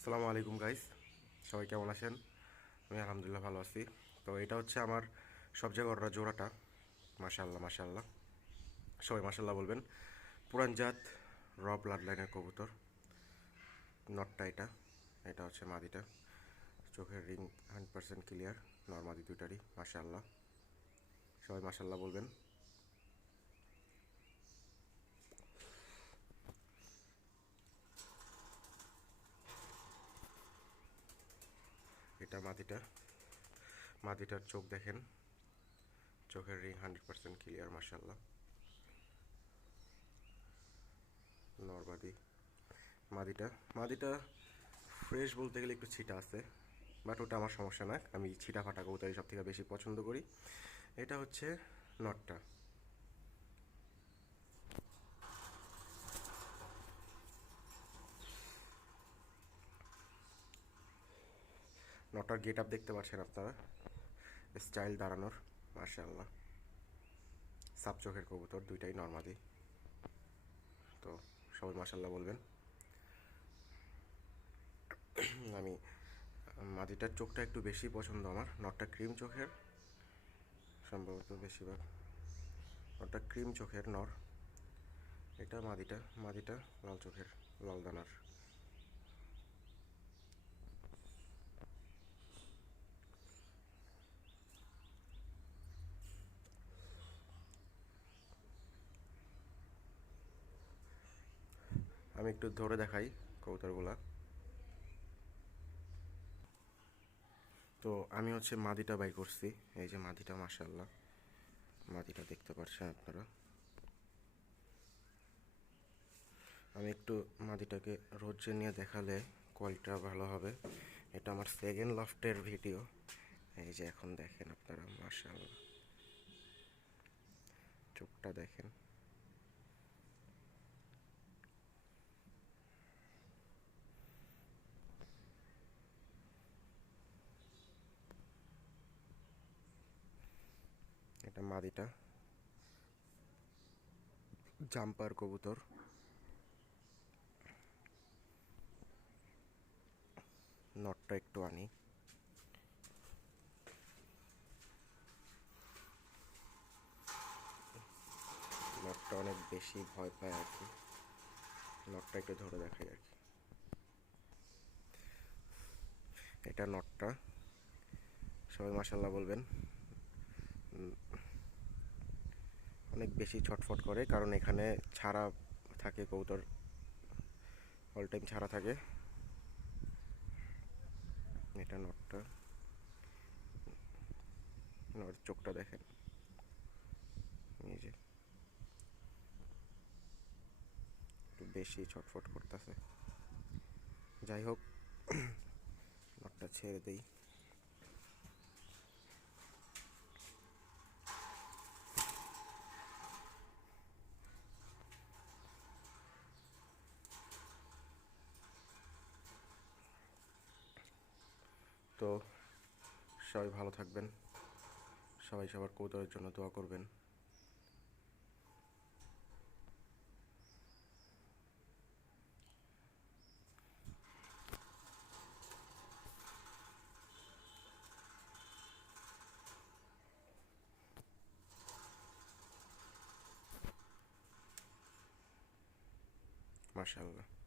আসসালামু আলাইকুম গাইস সবাই কেমন আছেন? আমি আলহামদুলিল্লাহ ভালো আছি। তো এটা হচ্ছে আমার সব জায়গায় জোড়াটা। মাশাল্লাহ মাশাল্লাহ সবাই মাশাল্লাহ বলবেন। পুরান জাত র ব্লাড লাইনের কবুতর। নটটা এটা। এটা হচ্ছে মাদিটা। চোখের রিং হান্ড্রেড পার্সেন্ট ক্লিয়ার নর্মাদি দুইটারই। মাশাল্লাহ সবাই মাশাল্লাহ বলবেন এটা মাদিটা মাদিটার চোখ দেখেন। চোখের রিং হান্ড্রেড পার্সেন্ট ক্লিয়ার মার্শাল্লাহ নরমাদি মাদিটা মাদিটা ফ্রেশ বলতে গেলে একটু ছিটা আছে বাট ওটা আমার সমস্যা না। আমি ছিটা ফাটা কবুতরই সব থেকে বেশি পছন্দ করি। এটা হচ্ছে নটটা। নটার গেট আপ দেখতে পাচ্ছেন আপনারা। স্টাইল দাঁড়ানোর মার্শাল্লাহ সাপ চোখের কবুতর, দুইটাই নর্মাদি তো সবাই মার্শাল্লাহ বলবেন। আমি, মাদিটার চোখটা একটু বেশি পছন্দ আমার, নটটা ক্রিম চোখের। সম্ভবত বেশিরভাগ। নটটা ক্রিম চোখের, নর। এটা মাদিটা মাদিটা লাল চোখের, লাল দানার। আমি একটু ধরে দেখাই কবুতরগুলা। তো আমি হচ্ছে মাদিটা বাই করছি, এই যে মাদিটা মাসাল্লাহ মাদিটা দেখতে পাচ্ছেন আপনারা? আমি একটু মাদিটাকে রোজে নিয়ে দেখালে কোয়ালিটিটা ভালো হবে। এটা আমার সেকেন্ড লফটের ভিডিও এই যে এখন দেখেন আপনারা মাসাল্লাহ চোখটা দেখেন। এটা মাদিটা। জাম্পার কবুতর। নটটা একটু আনি। নটটা অনেক বেশি ভয় পায় আর কি। নটটা একটু ধরে দেখাই আর কি। এটা নটটা। সবাই মাসাল্লাহ বলবেন। অনেক বেশি ছটফট করে, কারণ এখানে ছাড়া থাকে কবুতর। অল টাইম ছাড়া থাকে। এটা নটটা। নট চোখটা দেখেন। যে। একটু বেশি ছটফট করতেছে। যাই হোক, নটটা ছেড়ে দেই। তো সবাই ভালো থাকবেন। সবাই সবার কৌতলের জন্য দোয়া করবেন। মাশাআল্লাহ।